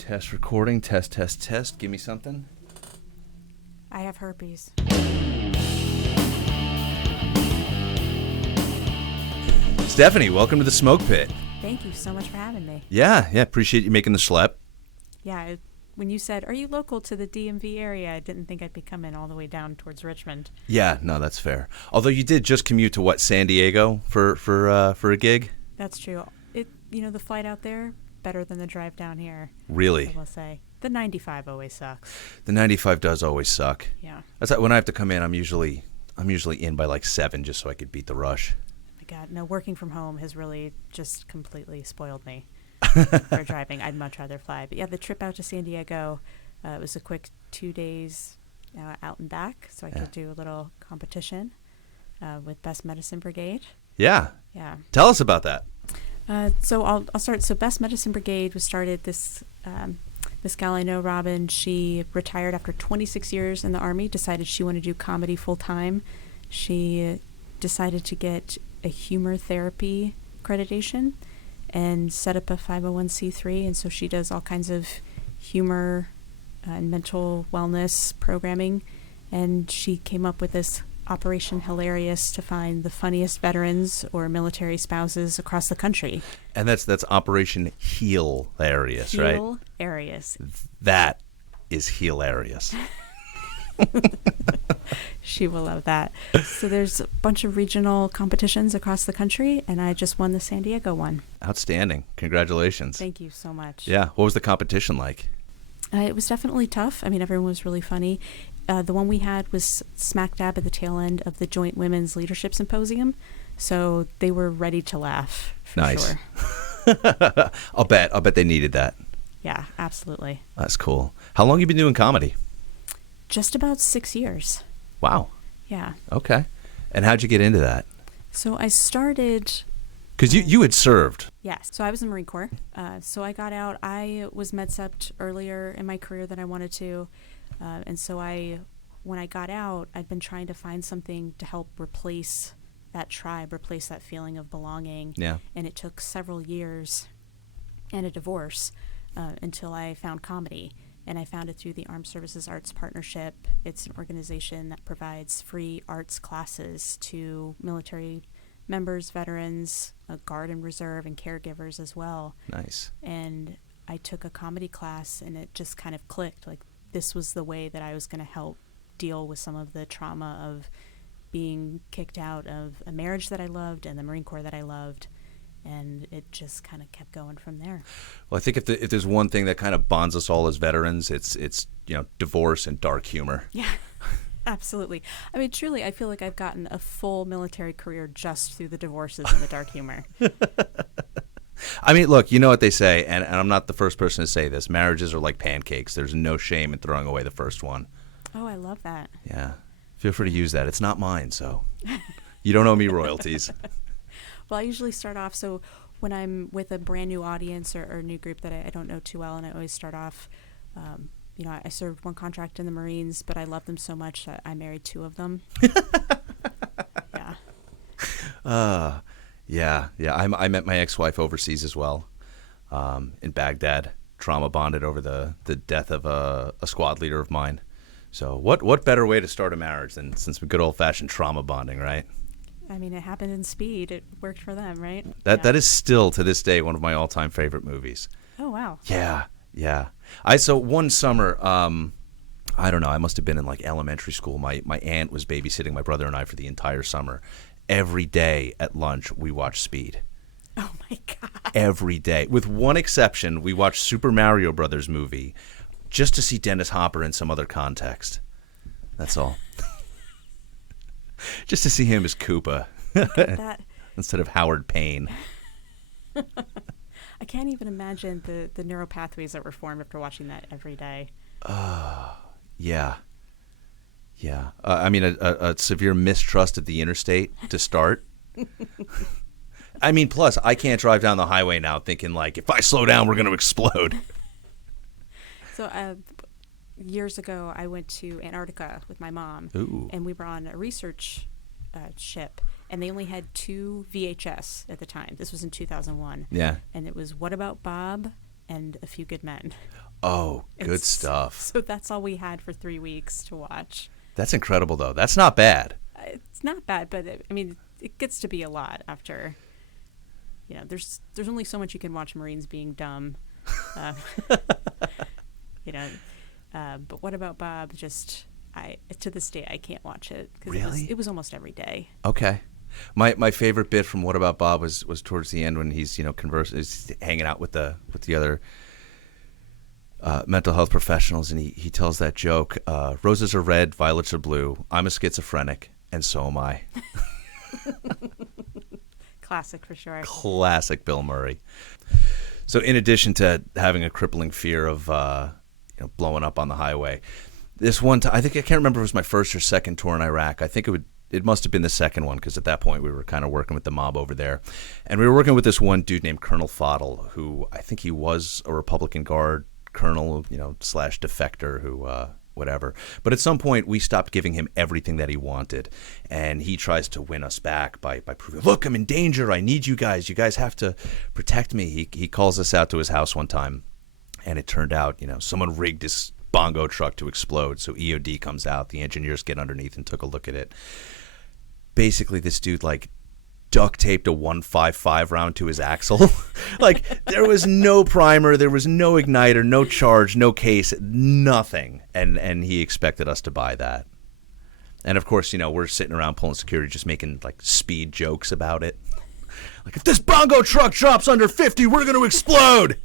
Test recording. Test, test, test. Give me something. I have herpes. Stephanie, welcome to the Smoke Pit. Thank you so much for having me. Yeah. Appreciate you making the schlep. Yeah, when you said, are you local to the DMV area, I didn't think I'd be coming all the way down towards Richmond. Yeah, no, that's fair. Although you did just commute to San Diego for a gig? That's true. The flight out there, better than the drive down here. Really? I will say. The 95 always sucks. The 95 does always suck. Yeah. That's when I have to come in, I'm usually in by like 7 just so I could beat the rush. My God, no, working from home has really just completely spoiled me for driving. I'd much rather fly. But yeah, the trip out to San Diego, it was a quick 2 days out and back, so I could do a little competition with Best Medicine Brigade. Yeah. Yeah. Tell us about that. So I'll start. So Best Medicine Brigade was started this gal I know, Robin, she retired after 26 years in the Army, decided she wanted to do comedy full time. She decided to get a humor therapy accreditation and set up a 501c3. And so she does all kinds of humor and mental wellness programming. And she came up with this Operation Hilarious to find the funniest veterans or military spouses across the country. And that's Operation Hilarious, right? Hilarious. That is hilarious. She will love that. So there's a bunch of regional competitions across the country, and I just won the San Diego one. Outstanding. Congratulations. Thank you so much. Yeah. What was the competition like? It was definitely tough. I mean, everyone was really funny. The one we had was smack dab at the tail end of the Joint Women's Leadership Symposium, so they were ready to laugh, for nice. Sure. I'll bet they needed that. Yeah, absolutely. That's cool. How long have you been doing comedy? Just about 6 years. Wow. Yeah. Okay. And how'd you get into that? So I started... Because you had served. Yes. So I was in the Marine Corps. So I got out. I was med-sept earlier in my career than I wanted to. And so when I got out, I'd been trying to find something to help replace that tribe, replace that feeling of belonging. Yeah. And it took several years and a divorce until I found comedy. And I found it through the Armed Services Arts Partnership. It's an organization that provides free arts classes to military members, veterans, Guard and Reserve, and caregivers as well. Nice. And I took a comedy class, and it just kind of clicked. Like, this was the way that I was going to help deal with some of the trauma of being kicked out of a marriage that I loved and the Marine Corps that I loved. And it just kind of kept going from there. Well, I think if there's one thing that kind of bonds us all as veterans, it's divorce and dark humor. Yeah, absolutely. I mean, truly, I feel like I've gotten a full military career just through the divorces and the dark humor. I mean, look, you know what they say, and I'm not the first person to say this. Marriages are like pancakes. There's no shame in throwing away the first one. Oh, I love that. Yeah. Feel free to use that. It's not mine, so you don't owe me royalties. Well, I usually start off, so when I'm with a brand new audience or a new group that I don't know too well, and I always start off, I served one contract in the Marines, but I love them so much that I married 2 of them. Yeah. Yeah. I met my ex-wife overseas as well, in Baghdad, trauma bonded over the death of a squad leader of mine. So what better way to start a marriage than some good old-fashioned trauma bonding, right? I mean, it happened in Speed. It worked for them, right? That is still, to this day, one of my all-time favorite movies. Oh, wow. Yeah. So one summer, I don't know, I must have been in like elementary school. My aunt was babysitting my brother and I for the entire summer. Every day at lunch, we watched Speed. Oh, my God. Every day. With one exception, we watched Super Mario Brothers movie just to see Dennis Hopper in some other context. That's all. Just to see him as Koopa instead of Howard Payne. I can't even imagine the neural pathways that were formed after watching that every day. Yeah. I mean, a severe mistrust of the interstate to start. I mean, plus, I can't drive down the highway now thinking, like, if I slow down, we're going to explode. So years ago, I went to Antarctica with my mom. Ooh. And we were on a research ship, and they only had 2 VHS at the time. This was in 2001. Yeah. And it was What About Bob and A Few Good Men. Oh, good It's- stuff. So that's all we had for 3 weeks to watch. That's incredible, though. That's not bad. It's not bad, but I mean, it gets to be a lot after. There's only so much you can watch Marines being dumb. Uh, you know, but What About Bob? Just to this day I can't watch it because Really? it was almost every day. Okay. My favorite bit from What About Bob was towards the end when he's he's hanging out with the other mental health professionals, and he tells that joke: "Roses are red, violets are blue. I'm a schizophrenic, and so am I." Classic for sure. Classic Bill Murray. So, in addition to having a crippling fear of blowing up on the highway, this one time, I can't remember if it was my first or second tour in Iraq. I think it must have been the second one, because at that point we were kind of working with the mob over there, and we were working with this one dude named Colonel Fodl, who I think he was a Republican Guard colonel, slash defector, who whatever. But at some point we stopped giving him everything that he wanted, and he tries to win us back by proving, look, I'm in danger. I need you guys. You guys have to protect me. He calls us out to his house one time, and it turned out, someone rigged his bongo truck to explode. So EOD comes out. The engineers get underneath and took a look at it. Basically, this dude duct taped a 155 round to his axle. There was no primer, there was no igniter, no charge, no case, nothing. And he expected us to buy that. And of course, we're sitting around pulling security, just making speed jokes about it. If this bongo truck drops under 50, we're going to explode.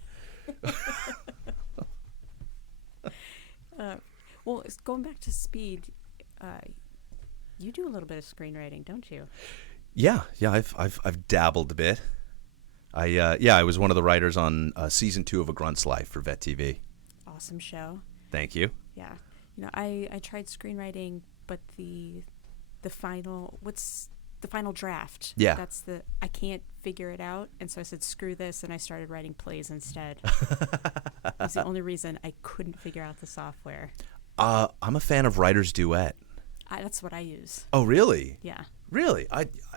Well, going back to Speed, you do a little bit of screenwriting, don't you? Yeah, I've dabbled a bit. I was one of the writers on season 2 of A Grunt's Life for Vet TV. Awesome show. Thank you. Yeah, I tried screenwriting, but the final draft. Yeah. I can't figure it out, and so I said screw this, and I started writing plays instead. That's the only reason I couldn't figure out the software. I'm a fan of Writer's Duet. That's what I use. Oh, really? Yeah. Really?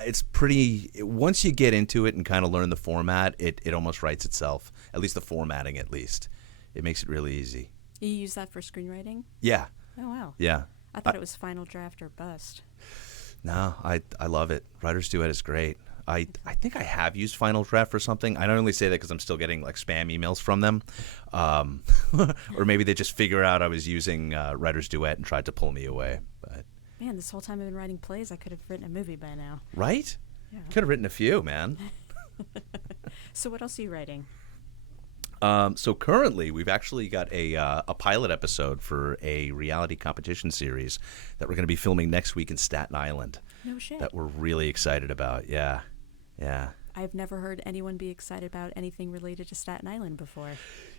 It's pretty. Once you get into it and kind of learn the format, it almost writes itself. At least the formatting, at least. It makes it really easy. You use that for screenwriting? Yeah. Oh, wow. Yeah. I thought it was final draft or bust. No, I love it. Writer's Duet is great. I think I have used Final Draft for something. I don't only say that because I'm still getting spam emails from them. Or maybe they just figure out I was using Writer's Duet and tried to pull me away. But Man, this whole time I've been writing plays, I could have written a movie by now. right? Yeah. Could have written a few, man. So what else are you writing? So currently, we've actually got a pilot episode for a reality competition series that we're going to be filming next week in Staten Island. No shit. That we're really excited about. Yeah. I've never heard anyone be excited about anything related to Staten Island before.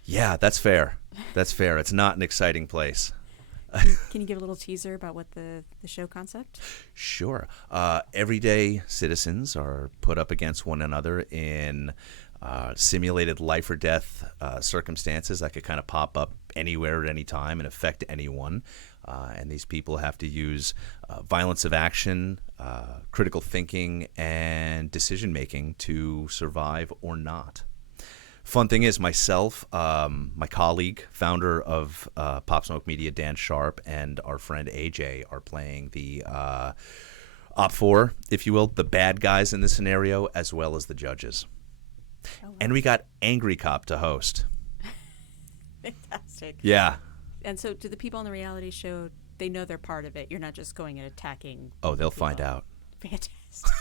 Yeah, that's fair. That's fair. It's not an exciting place. Can you give a little teaser about what the show concept? Sure. Everyday citizens are put up against one another in simulated life or death circumstances that could kind of pop up anywhere at any time and affect anyone. And these people have to use violence of action, critical thinking, and decision making to survive or not. Fun thing is, myself, my colleague, founder of Pop Smoke Media, Dan Sharp, and our friend AJ are playing the Op 4, if you will, the bad guys in this scenario, as well as the judges. Oh, wow. And we got Angry Cop to host. Fantastic. Yeah. And so do the people on the reality show, they know they're part of it? You're not just going and attacking Oh, they'll people. find out. Fantastic.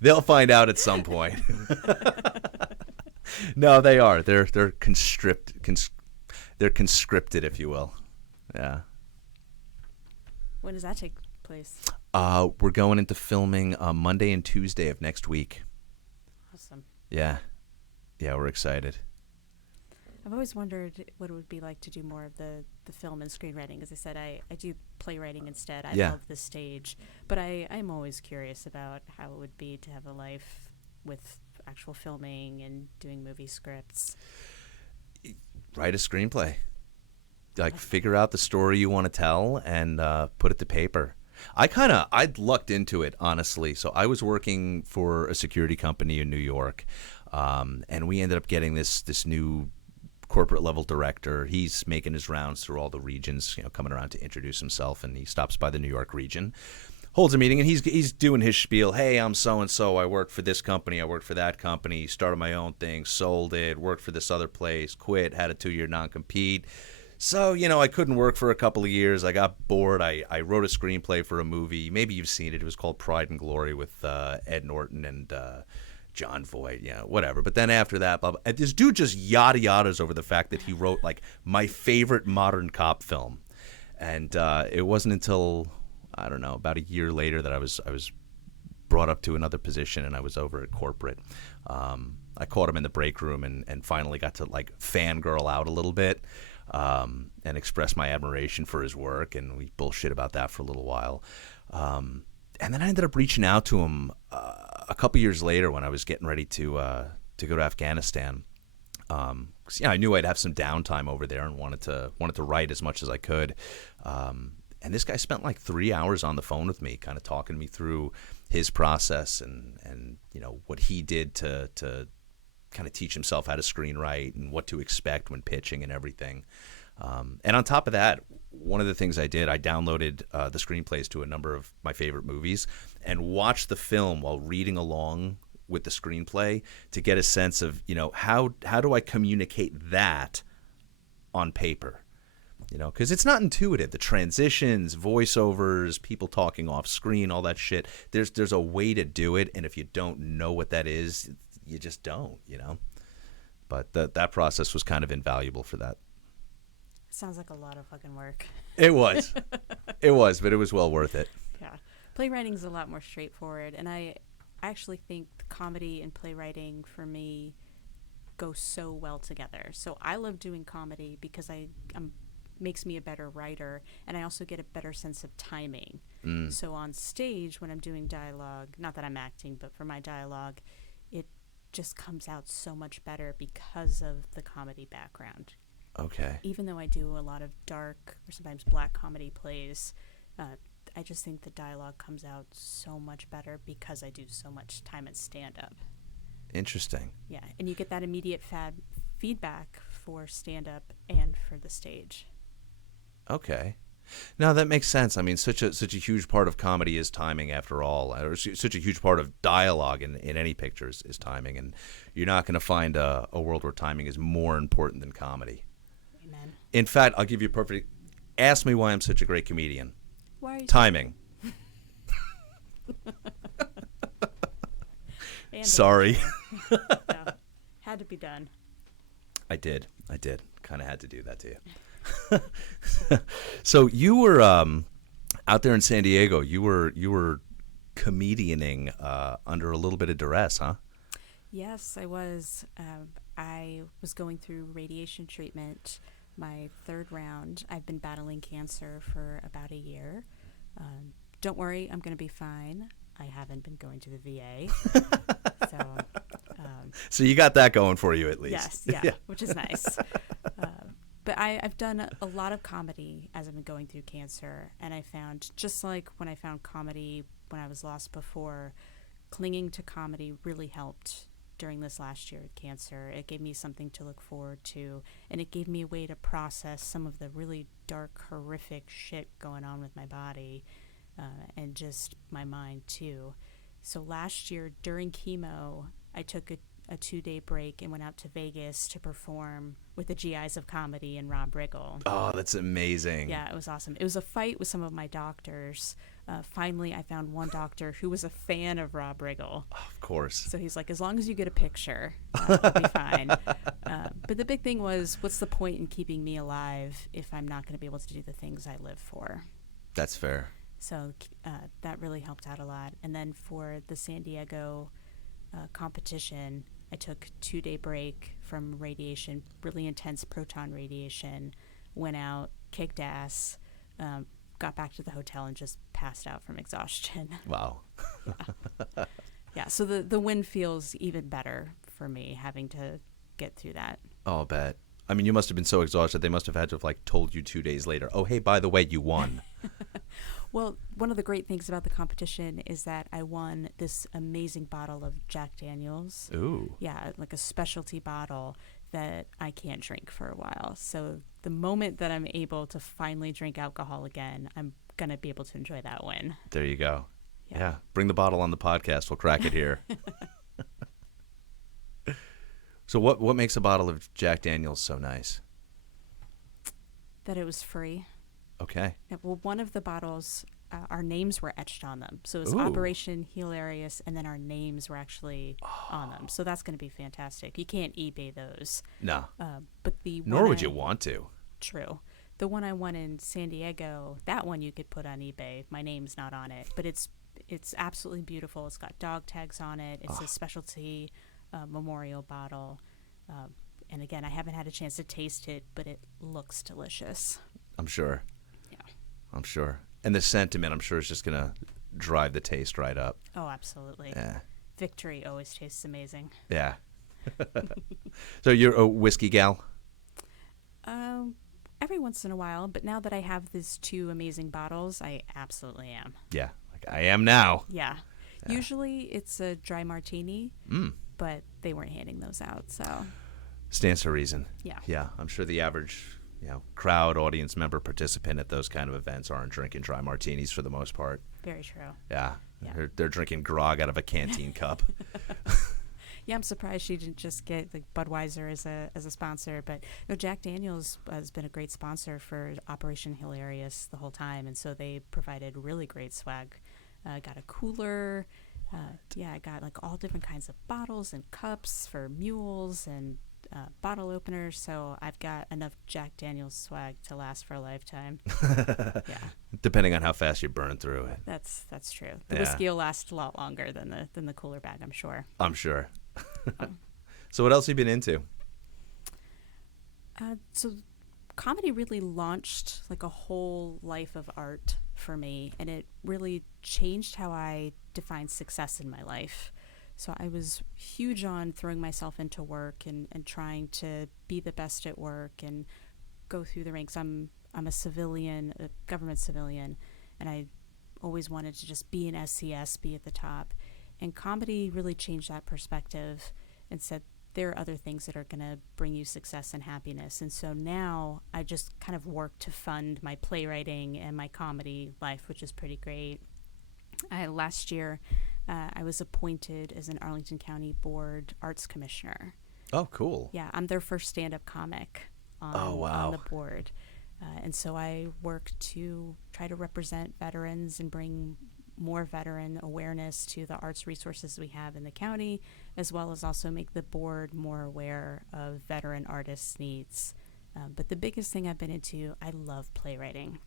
They'll find out at some point. No, they are. They're conscripted, if you will. Yeah. When does that take place? We're going into filming Monday and Tuesday of next week. Awesome. Yeah, we're excited. I've always wondered what it would be like to do more of the film and screenwriting. As I said, I do playwriting instead. I Yeah. love the stage. But I'm always curious about how it would be to have a life with actual filming and doing movie scripts. Write a screenplay. Figure out the story you want to tell and put it to paper. I'd lucked into it, honestly. So I was working for a security company in New York. And we ended up getting this new corporate level director. He's making his rounds through all the regions, coming around to introduce himself, and he stops by the New York region, holds a meeting, and he's doing his spiel. Hey, I'm so and so. I work for this company. I work for that company. Started my own thing, sold it. Worked for this other place. Quit. Had a 2-year non-compete. So I couldn't work for a couple of years. I got bored. I wrote a screenplay for a movie. Maybe you've seen it. It was called Pride and Glory with Ed Norton and John Voight, whatever. But then after that, blah, blah, and this dude just yada yadas over the fact that he wrote like my favorite modern cop film, and it wasn't until I don't know about a year later that I was brought up to another position, and I was over at corporate. I caught him in the break room and finally got to like fangirl out a little bit and express my admiration for his work, and we bullshit about that for a little while. And then I ended up reaching out to him a couple years later when I was getting ready to go to Afghanistan. 'Cause, I knew I'd have some downtime over there and wanted to write as much as I could. And this guy spent like 3 hours on the phone with me, kind of talking me through his process and what he did to kind of teach himself how to screenwrite and what to expect when pitching and everything. And on top of that, one of the things I did, I downloaded the screenplays to a number of my favorite movies and watched the film while reading along with the screenplay to get a sense of, how do I communicate that on paper? Because it's not intuitive. The transitions, voiceovers, people talking off screen, all that shit. There's a way to do it, and if you don't know what that is, you just don't, But that process was kind of invaluable for that. Sounds like a lot of fucking work. It was. It was, but it was well worth it. Yeah. Playwriting is a lot more straightforward, and I actually think comedy and playwriting for me go so well together. So I love doing comedy because makes me a better writer, and I also get a better sense of timing. So on stage when I'm doing dialogue, not that I'm acting, but for my dialogue, it just comes out so much better because of the comedy background. Okay. Even though I do a lot of dark or sometimes black comedy plays, I just think the dialogue comes out so much better because I do so much time at stand-up. Interesting. Yeah, and you get that immediate feedback for stand-up and for the stage. Okay. No, that makes sense. I mean, such a huge part of comedy is timing, after all. Or such a huge part of dialogue in any picture is timing, and you're not going to find a world where timing is more important than comedy. Amen. In fact, I'll give you a perfect. Ask me why I'm such a great comedian. Why are you timing? Sorry. No, had to be done. I did. Kind of had to do that to you. So you were out there in San Diego. You were comedianing under a little bit of duress, huh? Yes, I was. I was going through radiation treatment, my 3rd round. I've been battling cancer for about a year. Don't worry, I'm going to be fine. I haven't been going to the VA. So you got that going for you at least. Yes, yeah. Which is nice. But I've done a lot of comedy as I've been going through cancer, and I found, just like when I found comedy when I was lost before, clinging to comedy really helped during this last year with cancer. It gave me something to look forward to, and it gave me a way to process some of the really dark, horrific shit going on with my body and just my mind too. So last year during chemo, I took a 2-day break and went out to Vegas to perform with the GIs of Comedy and Rob Riggle. Oh, that's amazing. Yeah, it was awesome. It was a fight with some of my doctors. Finally, I found one doctor who was a fan of Rob Riggle. Of course. So he's like, as long as you get a picture, I'll be fine. But the big thing was, what's the point in keeping me alive if I'm not going to be able to do the things I live for? That's fair. So that really helped out a lot. And then for the San Diego competition, I took a 2-day break from radiation, really intense proton radiation, went out, kicked ass, got back to the hotel and just passed out from exhaustion. Wow. Yeah, so the win feels even better for me having to get through that. Oh, I'll bet. I mean, you must have been so exhausted. They must have had to have told you 2 days later, oh, hey, by the way, you won. Well, one of the great things about the competition is that I won this amazing bottle of Jack Daniels. Ooh. Yeah, like a specialty bottle that I can't drink for a while. So the moment that I'm able to finally drink alcohol again, I'm going to be able to enjoy that win. There you go. Yeah. Yeah. Bring the bottle on the podcast. We'll crack it here. So what makes a bottle of Jack Daniels so nice? That it was free. Okay. Yeah, well, one of the bottles, our names were etched on them. So it was Ooh. Operation Hilarious, and then our names were actually on them. So that's going to be fantastic. You can't eBay those. No. But the Nor one would you want to. True. The one I won in San Diego, that one you could put on eBay. My name's not on it, but it's absolutely beautiful. It's got dog tags on it. It's a specialty memorial bottle. And again, I haven't had a chance to taste it, but it looks delicious. I'm sure. Yeah. I'm sure. And the sentiment, I'm sure, is just going to drive the taste right up. Oh, absolutely. Yeah. Victory always tastes amazing. Yeah. So you're a whiskey gal? Every once in a while, but now that I have these two amazing bottles, I absolutely am. Yeah. Like I am now. Yeah. Usually it's a dry martini, but they weren't handing those out, so. Stands to reason. Yeah. Yeah. I'm sure the average crowd, audience member, participant at those kind of events aren't drinking dry martinis for the most part. Very true. Yeah. Yeah. They're drinking grog out of a canteen cup. Yeah, I'm surprised she didn't just get like Budweiser as a sponsor, but Jack Daniels has been a great sponsor for Operation Hilarious the whole time, and so they provided really great swag. Got a cooler. I got like all different kinds of bottles and cups for mules and bottle openers. So I've got enough Jack Daniels swag to last for a lifetime. Yeah, Depending on how fast you burn through it. that's true. The Yeah. whiskey will last a lot longer than the cooler bag, I'm sure. I'm sure. So what else have you been into? So comedy really launched like a whole life of art for me, and it really changed how I define success in my life. So I was huge on throwing myself into work and trying to be the best at work and go through the ranks. I'm a civilian, a government civilian, and I always wanted to just be an SCS, be at the top. And comedy really changed that perspective and said there are other things that are going to bring you success and happiness. And so now I just kind of work to fund my playwriting and my comedy life, which is pretty great. Last year, I was appointed as an Arlington County Board Arts Commissioner. Oh, cool. Yeah, I'm their first stand-up comic on the board. And so I work to try to represent veterans and bring more veteran awareness to the arts resources we have in the county, as well as also make the board more aware of veteran artists' needs. But the biggest thing I've been into, I love playwriting.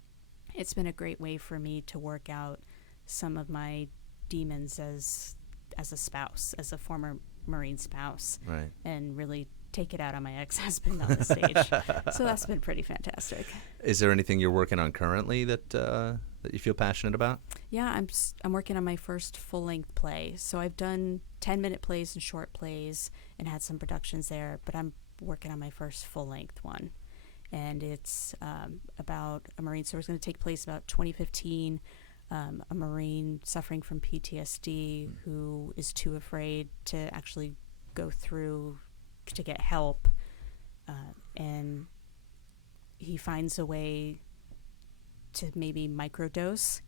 It's been a great way for me to work out some of my demons as a spouse, as a former Marine spouse, Right. and really take it out on my ex-husband on the stage. So that's been pretty fantastic. Is there anything you're working on currently that you feel passionate about? Yeah, I'm working on my first full-length play. So I've done 10-minute plays and short plays and had some productions there, but I'm working on my first full-length one. And it's about a Marine. So it's going to take place about 2015. A Marine suffering from PTSD who is too afraid to actually go through to get help, and he finds a way to maybe microdose,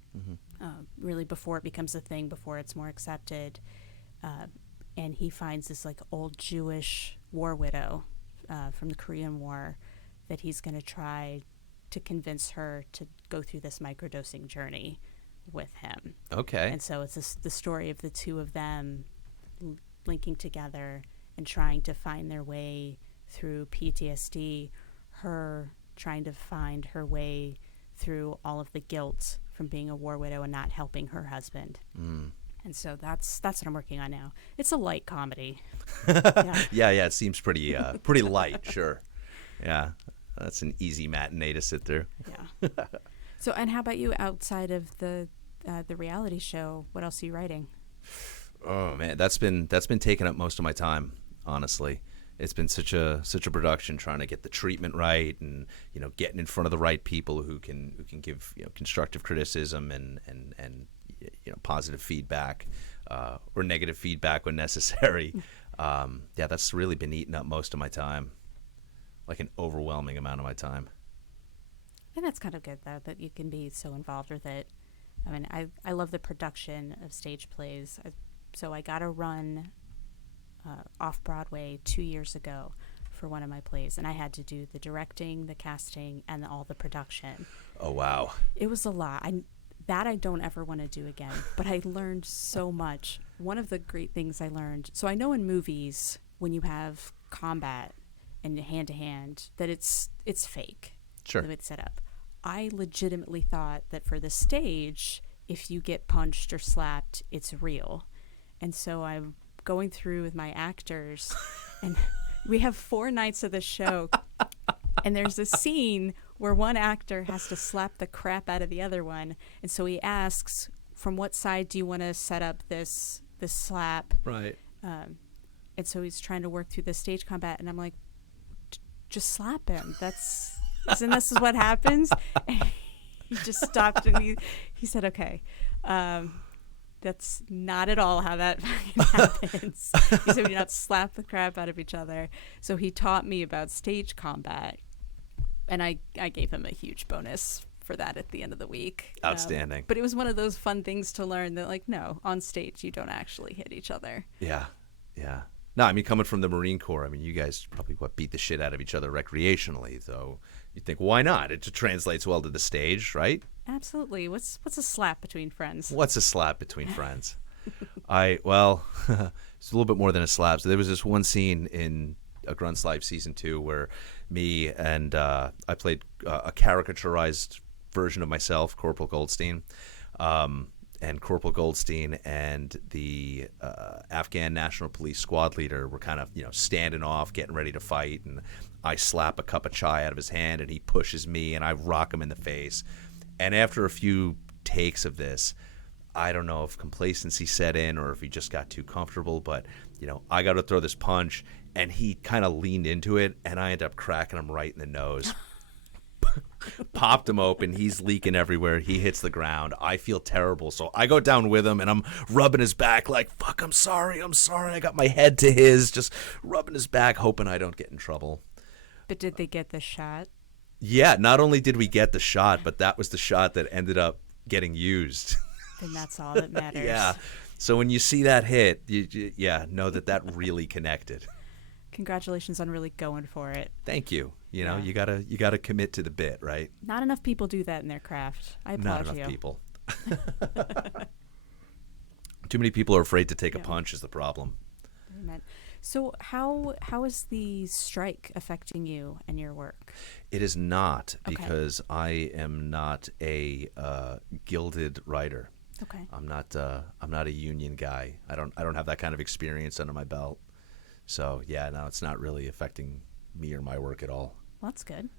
really before it becomes a thing, before it's more accepted, and he finds this like old Jewish war widow from the Korean War that he's going to try to convince her to go through this microdosing journey with him. Okay. And so it's the story of the two of them linking together and trying to find their way through PTSD, her trying to find her way through all of the guilt from being a war widow and not helping her husband. And so that's what I'm working on now. It's a light comedy. Yeah, it seems pretty light, sure. Yeah, that's an easy matinee to sit through. Yeah. So, and how about you outside of the reality show? What else are you writing? Oh man, that's been taking up most of my time, honestly. It's been such a production, trying to get the treatment right, and getting in front of the right people who can give constructive criticism and positive feedback or negative feedback when necessary. That's really been eating up most of my time, like an overwhelming amount of my time. And that's kind of good, though, that you can be so involved with it. I mean, I love the production of stage plays. So I got a run off-Broadway 2 years ago for one of my plays, and I had to do the directing, the casting, and all the production. Oh, wow. It was a lot. I don't ever want to do again, but I learned so much. One of the great things I learned, so I know in movies when you have combat and hand-to-hand that it's fake. Sure. The way it's set up. I legitimately thought that for the stage, if you get punched or slapped, it's real. And so I'm going through with my actors, and we have 4 nights of the show, and there's a scene where one actor has to slap the crap out of the other one. And so he asks, from what side do you want to set up this slap? Right. And so he's trying to work through the stage combat, and I'm like, just slap him. Isn't this is what happens? And he just stopped, and he said, okay, that's not at all how that happens. He said we don't slap the crap out of each other. So he taught me about stage combat, and I gave him a huge bonus for that at the end of the week. Outstanding. But it was one of those fun things to learn that, like, no, on stage you don't actually hit each other. Yeah. No, I mean, coming from the Marine Corps, I mean, you guys probably beat the shit out of each other recreationally. So you think, why not? It translates well to the stage, right? Absolutely. What's a slap between friends? What's a slap between friends? It's a little bit more than a slap. So there was this one scene in A Grunt's Life season 2 where me and I played a caricaturized version of myself, Corporal Goldstein. And Corporal Goldstein and the Afghan National Police squad leader were kind of, standing off, getting ready to fight. And I slap a cup of chai out of his hand, and he pushes me, and I rock him in the face. And after a few takes of this, I don't know if complacency set in or if he just got too comfortable, but, I got to throw this punch, and he kind of leaned into it, and I ended up cracking him right in the nose. Popped him open. He's leaking everywhere. He hits the ground. I feel terrible. So I go down with him, and I'm rubbing his back like, fuck, I'm sorry. I got my head to his, just rubbing his back, hoping I don't get in trouble. But did they get the shot? Yeah, not only did we get the shot, but that was the shot that ended up getting used. Then that's all that matters. Yeah. So when you see that hit, you know that really connected. Congratulations on really going for it. Thank you. You gotta commit to the bit, right? Not enough people do that in their craft. I applaud you. Not enough people. Too many people are afraid to take a punch is the problem. Amen. So how is the strike affecting you and your work? It is not, because I am not a gilded writer. Okay. I'm not a union guy. I don't have that kind of experience under my belt. So it's not really affecting me or my work at all. Well, that's good.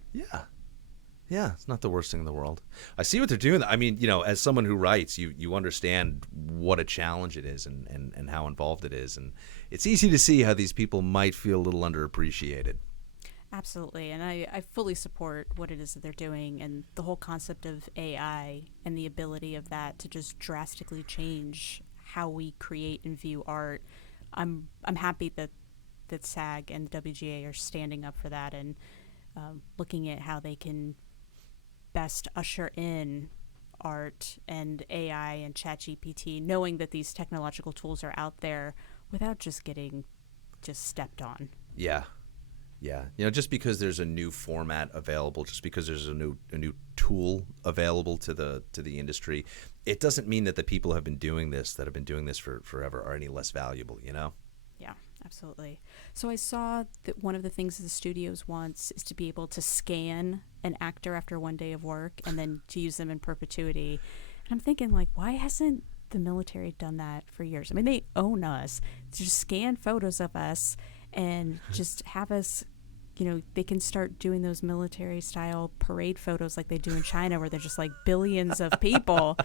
Yeah, it's not the worst thing in the world. I see what they're doing. I mean, as someone who writes, you understand what a challenge it is and how involved it is. And it's easy to see how these people might feel a little underappreciated. Absolutely. And I fully support what it is that they're doing, and the whole concept of AI and the ability of that to just drastically change how we create and view art. I'm happy that SAG and the WGA are standing up for that and looking at how they can best usher in art and AI and ChatGPT, knowing that these technological tools are out there without just getting stepped on. Yeah. Just because there's a new format available, just because there's a new tool available to the industry, it doesn't mean that the people that have been doing this for forever are any less valuable. Yeah, absolutely. So I saw that one of the things that the studios wants is to be able to scan an actor after one day of work and then to use them in perpetuity. And I'm thinking, like, why hasn't the military done that for years? I mean, they own us. Just scan photos of us and just have us, they can start doing those military style parade photos like they do in China, where they're just like billions of people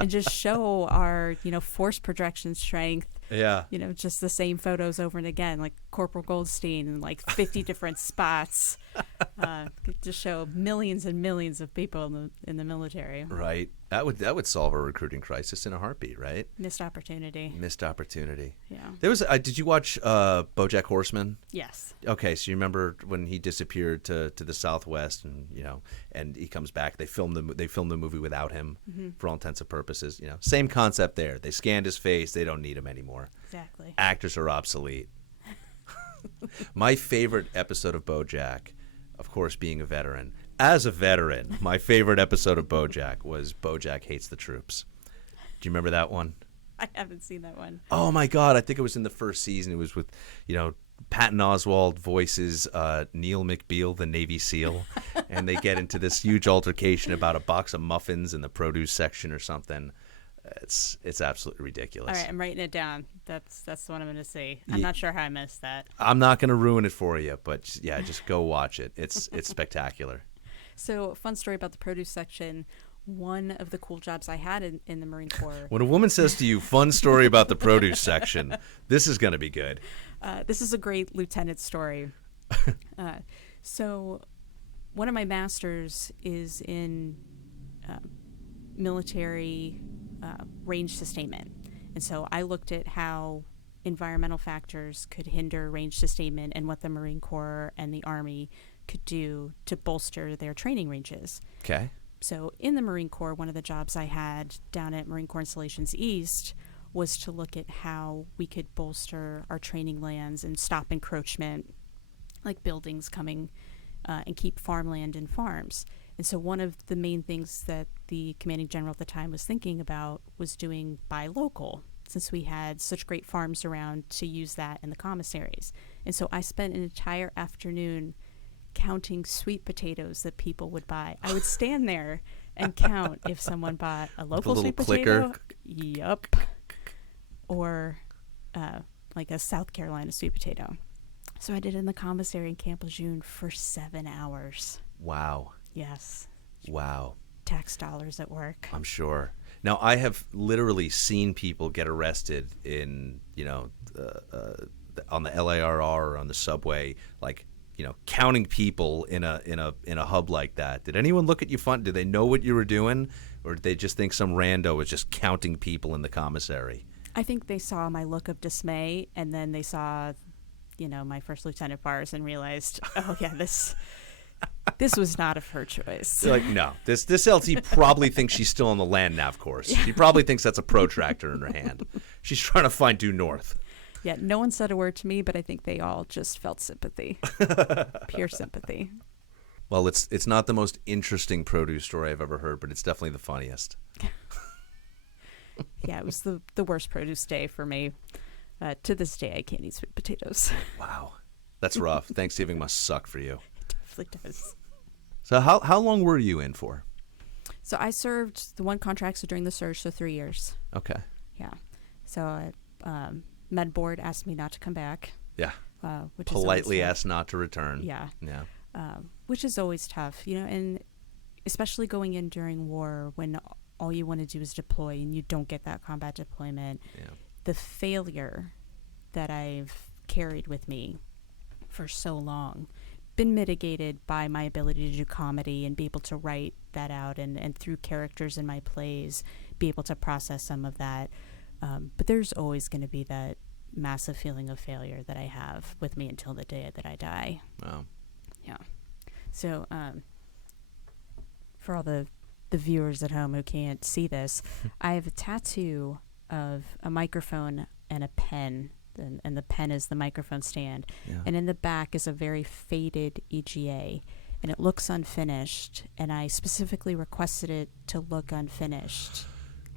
and just show our, force projection strength. Yeah. Just the same photos over and again, like Corporal Goldstein in like 50 different spots, to show millions and millions of people in the military. Right. That would solve a recruiting crisis in a heartbeat, right? Missed opportunity. Missed opportunity. Yeah. There was. Did you watch BoJack Horseman? Yes. Okay, so you remember when he disappeared to the Southwest, and and he comes back. They filmed the movie without him for all intents and purposes. Same concept there. They scanned his face. They don't need him anymore. Exactly. Actors are obsolete. My favorite episode of BoJack, of course, being a veteran. As a veteran, my favorite episode of BoJack was BoJack Hates the Troops. Do you remember that one? I haven't seen that one. Oh my God! I think it was in the first season. It was with, Patton Oswalt voices Neil McBeal, the Navy SEAL, and they get into this huge altercation about a box of muffins in the produce section or something. It's absolutely ridiculous. All right, I'm writing it down. That's the one I'm going to see. I'm not sure how I missed that. I'm not going to ruin it for you, but yeah, just go watch it. It's spectacular. So, fun story about the produce section. One of the cool jobs I had in the Marine Corps. When a woman says to you, fun story about the produce section, this is going to be good. This is a great lieutenant story. So, one of my masters is in military range sustainment. And so I looked at how environmental factors could hinder range sustainment and what the Marine Corps and the Army could do to bolster their training ranges. Okay. So in the Marine Corps, one of the jobs I had down at Marine Corps Installations East was to look at how we could bolster our training lands and stop encroachment, like buildings coming and keep farmland in farms. And so one of the main things that the commanding general at the time was thinking about was doing buy local, since we had such great farms around to use that in the commissaries. And so I spent an entire afternoon counting sweet potatoes that people would buy. I would stand there and count if someone bought a local sweet potato. Yup. Or like a South Carolina sweet potato. So I did it in the commissary in Camp Lejeune for 7 hours. Wow. Yes. Wow. Tax dollars at work. I'm sure. Now, I have literally seen people get arrested in, on the LARR or on the subway, like, counting people in a hub like that. Did anyone look at you fun? Did they know what you were doing, or did they just think some rando was just counting people in the commissary? I think they saw my look of dismay, and then they saw, my first lieutenant bars and realized, oh yeah, this was not of her choice. They're like, no, this LT probably thinks she's still on the land nav course. She probably thinks that's a protractor in her hand. She's trying to find due north. Yeah, no one said a word to me, but I think they all just felt sympathy. Pure sympathy. Well, it's not the most interesting produce story I've ever heard, but it's definitely the funniest. Yeah, it was the worst produce day for me. To this day, I can't eat sweet potatoes. Wow. That's rough. Thanksgiving must suck for you. It definitely does. So how long were you in for? So I served the one contract, so during the surge, so 3 years. Okay. Yeah. So Med Board asked me not to come back. Yeah. Which politely is asked not to return. Yeah. Yeah. Which is always tough, and especially going in during war when all you want to do is deploy and you don't get that combat deployment. Yeah. The failure that I've carried with me for so long, been mitigated by my ability to do comedy and be able to write that out and through characters in my plays, be able to process some of that. But there's always going to be that massive feeling of failure that I have with me until the day that I die. Wow. Yeah. So for all the viewers at home who can't see this, I have a tattoo of a microphone and a pen, and the pen is the microphone stand. Yeah. And in the back is a very faded EGA, and it looks unfinished, and I specifically requested it to look unfinished.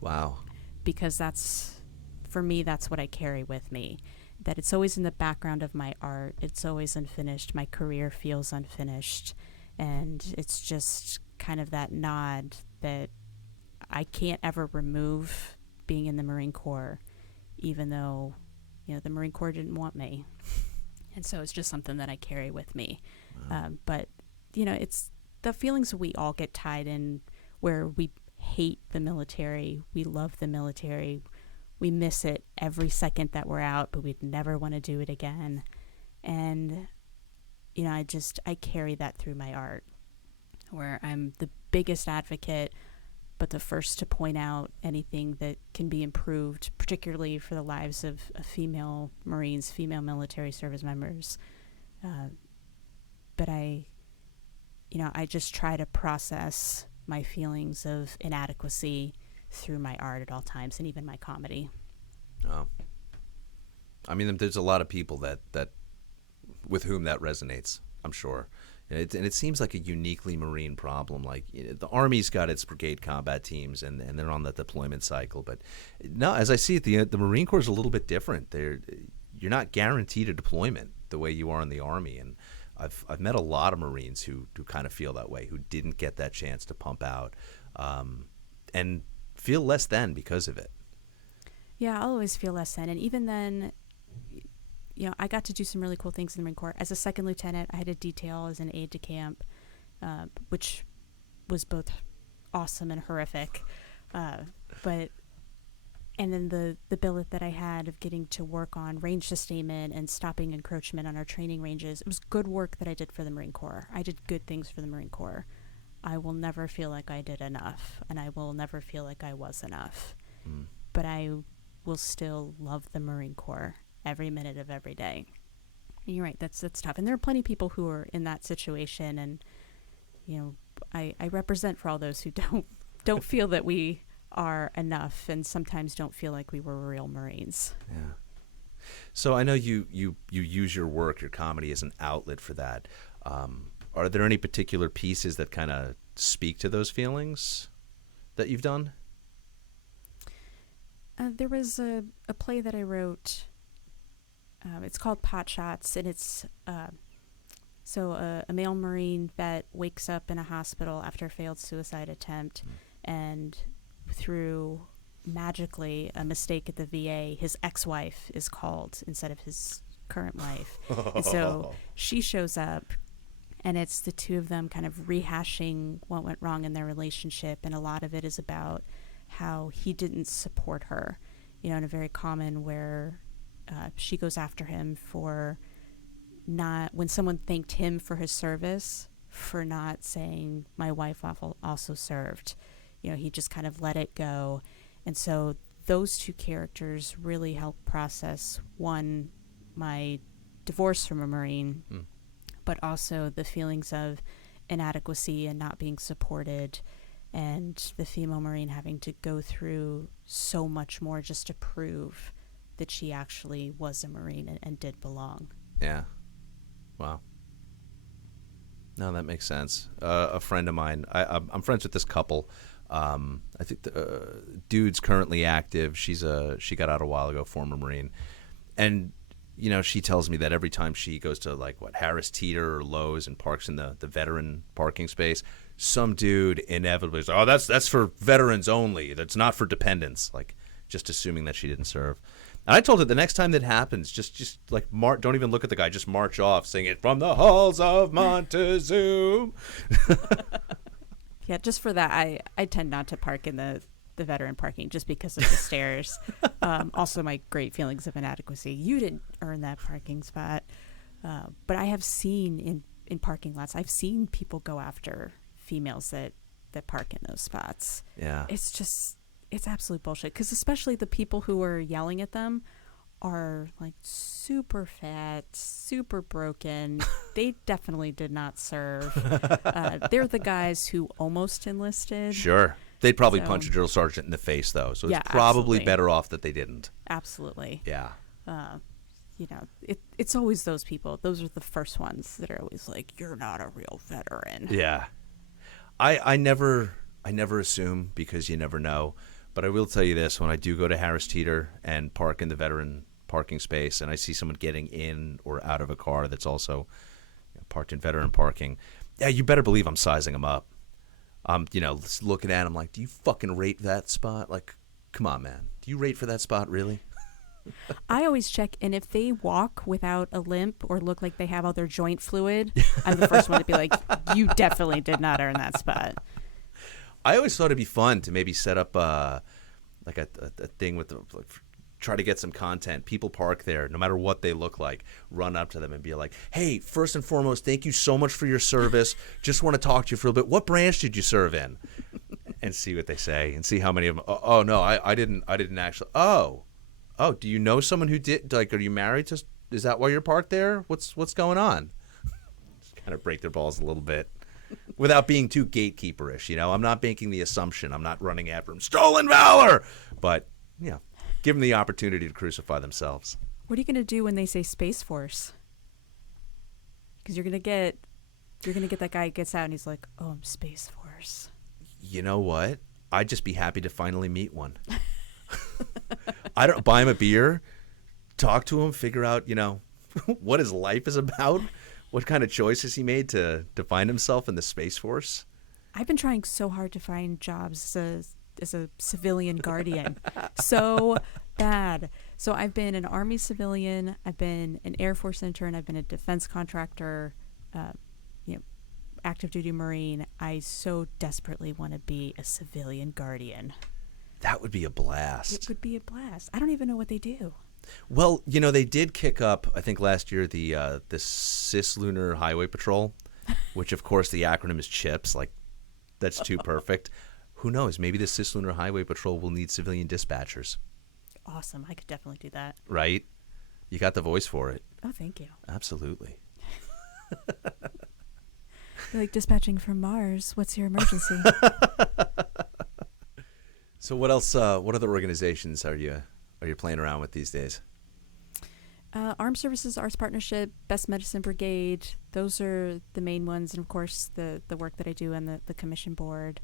Wow. Because for me, that's what I carry with me. That it's always in the background of my art. It's always unfinished. My career feels unfinished. And it's just kind of that nod that I can't ever remove being in the Marine Corps, even though, the Marine Corps didn't want me. And so it's just something that I carry with me. Wow. But, it's the feelings we all get tied in where we hate the military. We love the military. We miss it every second that we're out, but we'd never want to do it again. And, you know, I carry that through my art, where I'm the biggest advocate, but the first to point out anything that can be improved, particularly for the lives of female Marines, female military service members. But I just try to process my feelings of inadequacy through my art at all times, and even my comedy. Oh. I mean, there's a lot of people that with whom that resonates, I'm sure. And it seems like a uniquely Marine problem. Like, the Army's got its brigade combat teams, and they're on the deployment cycle. But no, as I see it, the Marine Corps is a little bit different. You're not guaranteed a deployment the way you are in the Army. And I've met a lot of Marines who kind of feel that way, who didn't get that chance to pump out, and feel less than because of it. Yeah, I'll always feel less than. And even then, you know, I got to do some really cool things in the Marine Corps. As a second lieutenant, I had a detail as an aide de camp, which was both awesome and horrific. And then the billet that I had of getting to work on range sustainment and stopping encroachment on our training ranges, it was good work that I did for the Marine Corps. I did good things for the Marine Corps. I will never feel like I did enough, and I will never feel like I was enough. But I will still love the Marine Corps every minute of every day. And you're right, that's tough. And there are plenty of people who are in that situation, and, you know, I represent for all those who don't feel that we are enough, and sometimes don't feel like we were real Marines. Yeah. So I know you use your work, your comedy, as an outlet for that. Are there any particular pieces that kind of speak to those feelings that you've done? There was a play that I wrote. It's called Pot Shots, and it's so a male Marine vet wakes up in a hospital after a failed suicide attempt, and through magically a mistake at the VA, his ex-wife is called instead of his current wife. And so she shows up, and it's the two of them kind of rehashing what went wrong in their relationship. And a lot of it is about how he didn't support her, you know, in a very common where she goes after him for not, when someone thanked him for his service, for not saying, my wife also served. You know, he just kind of let it go. And so those two characters really help process, one, my divorce from a Marine, but also the feelings of inadequacy and not being supported, and the female Marine having to go through so much more just to prove that she actually was a Marine and did belong. Yeah. Wow. No, that makes sense. A friend of mine, I'm friends with this couple. I think the dude's currently active. She got out a while ago, former Marine. And, you know, she tells me that every time she goes to, like, Harris Teeter or Lowe's and parks in the veteran parking space, some dude inevitably is like, oh, that's for veterans only. That's not for dependents. Like, just assuming that she didn't serve. And I told her the next time that happens, just like, don't even look at the guy. Just march off, sing it from the halls of Montezuma. Yeah, just for that, I tend not to park in the veteran parking just because of the stairs. Also, my great feelings of inadequacy. You didn't earn that parking spot. But I have seen in parking lots, I've seen people go after females that park in those spots. Yeah. It's absolute bullshit. Because especially the people who are yelling at them are, like, super fat, super broken. They definitely did not serve. They're the guys who almost enlisted. Sure. They'd probably punch a drill sergeant in the face, though. So it's probably absolutely better off that they didn't. Absolutely. Yeah. You know, it's always those people. Those are the first ones that are always like, you're not a real veteran. Yeah. I never assume, because you never know. But I will tell you this, when I do go to Harris Teeter and park in the veteran parking space and I see someone getting in or out of a car that's also parked in veteran parking, yeah, you better believe I'm sizing them up. I'm, looking at them like, do you fucking rate that spot? Like, come on, man. Do you rate for that spot, really? I always check, and if they walk without a limp or look like they have all their joint fluid, I'm the first one to be like, you definitely did not earn that spot. I always thought it'd be fun to maybe set up like a thing with try to get some content. People park there, no matter what they look like, run up to them and be like, hey, first and foremost, thank you so much for your service. Just want to talk to you for a bit. What branch did you serve in? And see what they say and see how many of them. Oh no, I didn't actually. Oh, do you know someone who did? Like, are you married to? Is that why you're parked there? What's going on? Just kind of break their balls a little bit. Without being too gatekeeperish, you know, I'm not making the assumption. I'm not running after them. Stolen valor, but you know, give them the opportunity to crucify themselves. What are you going to do when they say Space Force? Because you're going to get that guy who gets out and he's like, "Oh, I'm Space Force." You know what? I'd just be happy to finally meet one. I don't buy him a beer, talk to him, figure out, you know, what his life is about. What kind of choices he made to find himself in the Space Force? I've been trying so hard to find jobs as a civilian guardian. So bad. So I've been an Army civilian. I've been an Air Force intern. I've been a defense contractor, active duty Marine. I so desperately want to be a civilian guardian. That would be a blast. It would be a blast. I don't even know what they do. Well, you know, they did kick up, I think last year, the Cislunar Highway Patrol, which, of course, the acronym is CHIPS. Like, that's too perfect. Who knows? Maybe the Cislunar Highway Patrol will need civilian dispatchers. Awesome. I could definitely do that. Right? You got the voice for it. Oh, thank you. Absolutely. You're like dispatching from Mars. What's your emergency? So what else? What other organizations are you playing around with these days? Armed Services Arts Partnership, Best Medicine Brigade. Those are the main ones, and of course the work that I do on the commission board.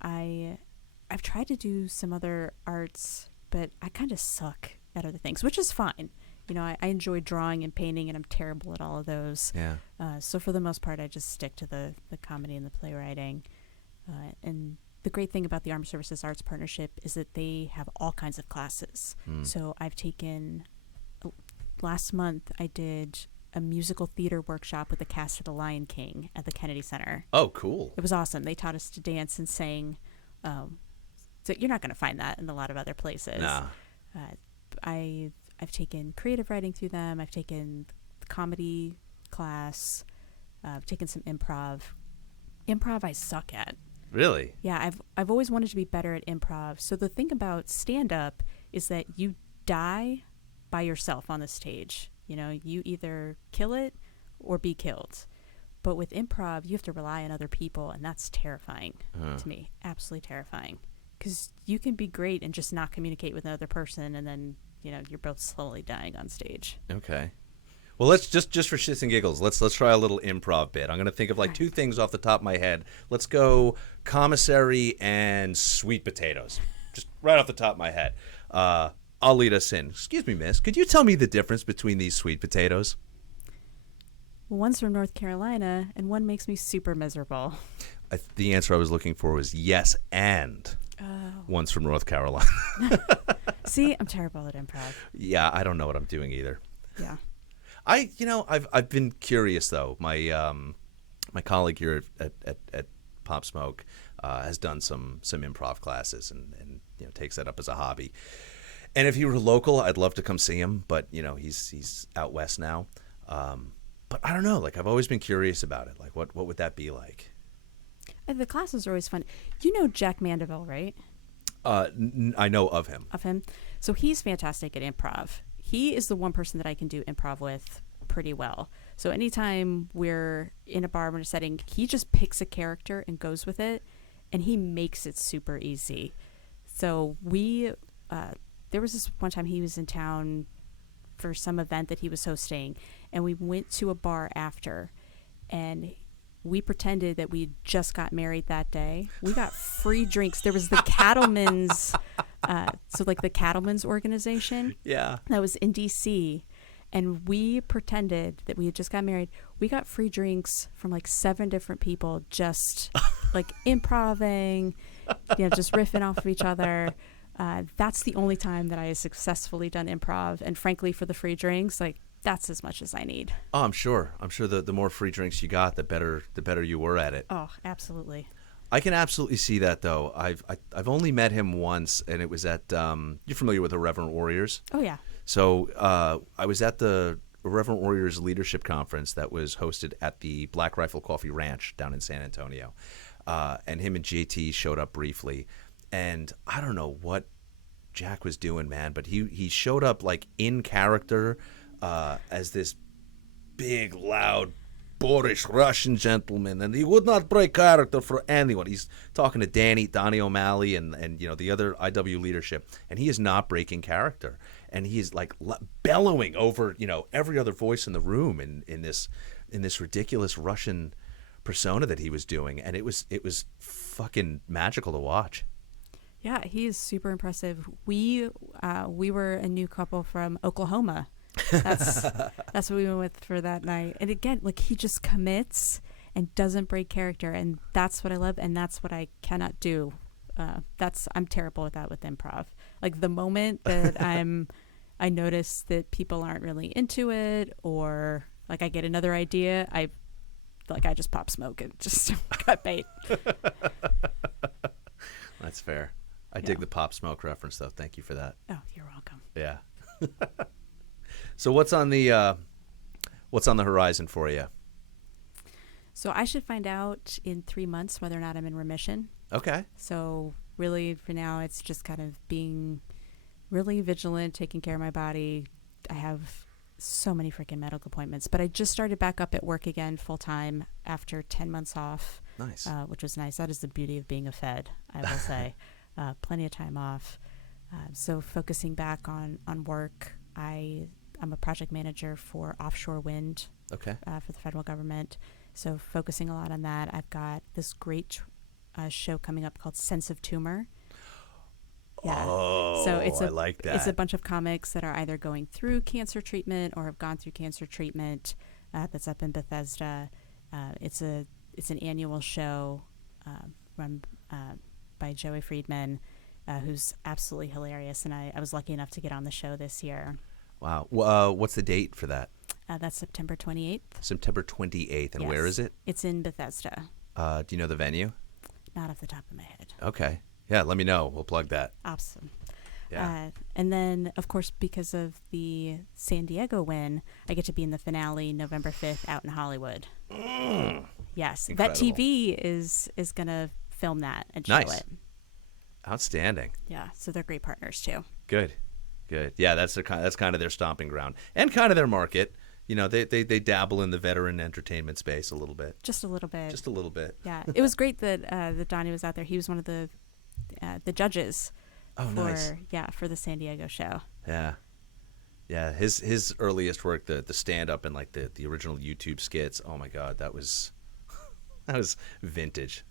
I've tried to do some other arts, but I kind of suck at other things, which is fine. You know, I enjoy drawing and painting, and I'm terrible at all of those. Yeah. So for the most part, I just stick to the comedy and the playwriting. And the great thing about the Armed Services Arts Partnership is that they have all kinds of classes. So I've taken, last month I did a musical theater workshop with the cast of The Lion King at the Kennedy Center. Oh, cool. It was awesome. They taught us to dance and sing. So you're not going to find that in a lot of other places. Nah. I've taken creative writing through them. I've taken the comedy class. I've taken some improv. Improv I suck at. Really? Yeah, I've always wanted to be better at improv. So the thing about stand-up is that you die by yourself on the stage. You know, you either kill it or be killed. But with improv, you have to rely on other people, and that's terrifying to me. Absolutely terrifying. Because you can be great and just not communicate with another person, and then, you know, you're both slowly dying on stage. Okay. Well, let's just for shits and giggles, let's try a little improv bit. I'm going to think of like two things off the top of my head. Let's go commissary and sweet potatoes. Just right off the top of my head. I'll lead us in. Excuse me, miss. Could you tell me the difference between these sweet potatoes? Well, one's from North Carolina, and one makes me super miserable. The answer I was looking for was yes, and one's from North Carolina. See, I'm terrible at improv. Yeah, I don't know what I'm doing either. Yeah. I've been curious though. My my colleague here at Pop Smoke has done some improv classes and you know takes that up as a hobby. And if he were local, I'd love to come see him. But you know he's out west now. But I don't know. Like I've always been curious about it. Like what would that be like? The classes are always fun. You know Jack Mandeville, right? I know of him. Of him. So he's fantastic at improv. He is the one person that I can do improv with pretty well. So anytime we're in a bar or a setting, he just picks a character and goes with it, and he makes it super easy. So there was this one time he was in town for some event that he was hosting, and we went to a bar after, and we pretended that we just got married that day. We got free drinks. There was the Cattlemen's, so like the Cattlemen's organization. Yeah. That was in D.C., and we pretended that we had just got married. We got free drinks from like 7 different people, just like improvising, you know, just riffing off of each other. That's the only time that I have successfully done improv. And frankly, for the free drinks, like that's as much as I need. Oh, I'm sure. The more free drinks you got, the better you were at it. Oh, absolutely. I can absolutely see that, though. I've only met him once, and it was at you're familiar with Irreverent Warriors. Oh yeah. So I was at the Irreverent Warriors Leadership Conference that was hosted at the Black Rifle Coffee Ranch down in San Antonio, and him and JT showed up briefly, and I don't know what Jack was doing, man, but he showed up like in character as this big, loud, boorish Russian gentleman, and he would not break character for anyone. He's talking to Donnie O'Malley and you know the other IW leadership, and he is not breaking character, and he is like bellowing over you know every other voice in the room in this ridiculous Russian persona that he was doing, and it was fucking magical to watch. Yeah, he's super impressive. We were a new couple from Oklahoma. That's what we went with for that night. And again, like he just commits and doesn't break character, and that's what I love, and that's what I cannot do. I'm terrible with that with improv. Like the moment that I notice that people aren't really into it, or like I get another idea, I just pop smoke and just cut bait. That's fair. I dig the Pop Smoke reference, though. Thank you for that. Oh, you're welcome. Yeah. So what's on the horizon for you? So I should find out in 3 months whether or not I'm in remission. Okay. So really, for now, it's just kind of being really vigilant, taking care of my body. I have so many freaking medical appointments, but I just started back up at work again full time after 10 months off. Nice. Which was nice. That is the beauty of being a Fed, I will say. Plenty of time off. So focusing back on work, I'm a project manager for offshore wind. Okay. For the federal government. So focusing a lot on that. I've got this great show coming up called Sense of Tumor. Yeah. Oh, so I like that. It's a bunch of comics that are either going through cancer treatment or have gone through cancer treatment. That's up in Bethesda. It's an annual show run by Joey Friedman, who's absolutely hilarious. And I was lucky enough to get on the show this year. Wow. What's the date for that? That's September 28th. September 28th. And Yes. Where is it? It's in Bethesda. Do you know the venue? Not off the top of my head. Okay. Yeah, let me know. We'll plug that. Awesome. Yeah. And then, of course, because of the San Diego win, I get to be in the finale November 5th out in Hollywood. Yes. Incredible. That TV is going to film that and show Nice. it. Outstanding. Yeah. So they're great partners, too. Good. Yeah, that's kind of their stomping ground and kind of their market. You know, they dabble in the veteran entertainment space a little bit. Just a little bit. Just a little bit. Yeah. It was great that Donnie was out there. He was one of the judges. Oh, nice. For the San Diego show. Yeah. Yeah, his earliest work, the stand up and like the original YouTube skits. Oh my God, that was vintage.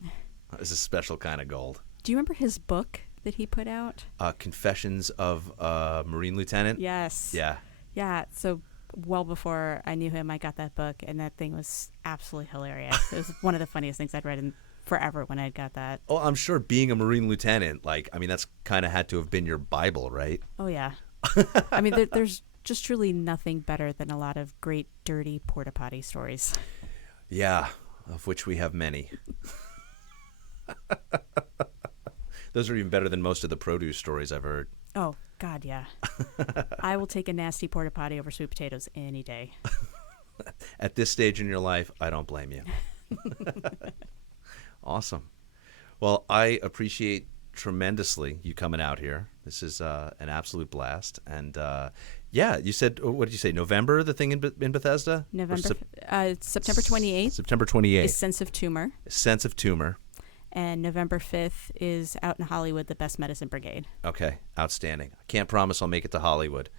That was a special kind of gold. Do you remember his book that he put out? Confessions of a Marine Lieutenant. Yes. Yeah. Yeah. So well before I knew him, I got that book, and that thing was absolutely hilarious. It was one of the funniest things I'd read in forever when I got that. Oh, I'm sure being a Marine lieutenant, that's kind of had to have been your Bible, right? Oh, yeah. I mean, there's just truly nothing better than a lot of great, dirty porta potty stories. Yeah, of which we have many. Those are even better than most of the produce stories I've heard. Oh, God, yeah. I will take a nasty porta potty over sweet potatoes any day. At this stage in your life, I don't blame you. Awesome. Well, I appreciate tremendously you coming out here. This is an absolute blast. And you said, what did you say, November, the thing in Bethesda? September 28th. September 28th. Is Sense of Tumor. Sense of Tumor. And November 5th is out in Hollywood, the Best Medicine Brigade. Okay, outstanding. I can't promise I'll make it to Hollywood.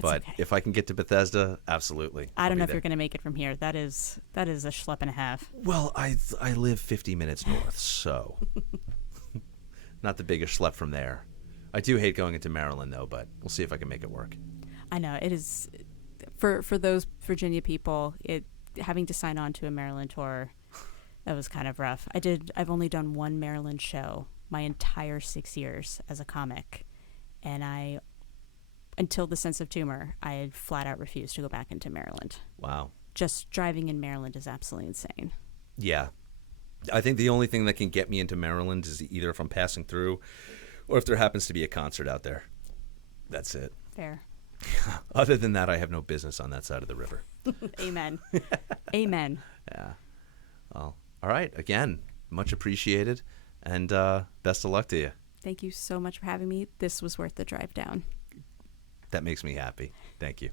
But okay. If I can get to Bethesda, absolutely. I don't know if you're going to make it from here. That is a schlep and a half. Well, I live 50 minutes north, so not the biggest schlep from there. I do hate going into Maryland, though, but we'll see if I can make it work. I know. It is, for those Virginia people, having to sign on to a Maryland tour, that was kind of rough. I've only done one Maryland show my entire 6 years as a comic, and until the Sense of Tumor, I had flat out refused to go back into Maryland. Wow. Just driving in Maryland is absolutely insane. Yeah. I think the only thing that can get me into Maryland is either if I'm passing through or if there happens to be a concert out there. That's it. Fair. Other than that, I have no business on that side of the river. Amen. Amen. Yeah. Well, all right. Again, much appreciated, and best of luck to you. Thank you so much for having me. This was worth the drive down. That makes me happy. Thank you.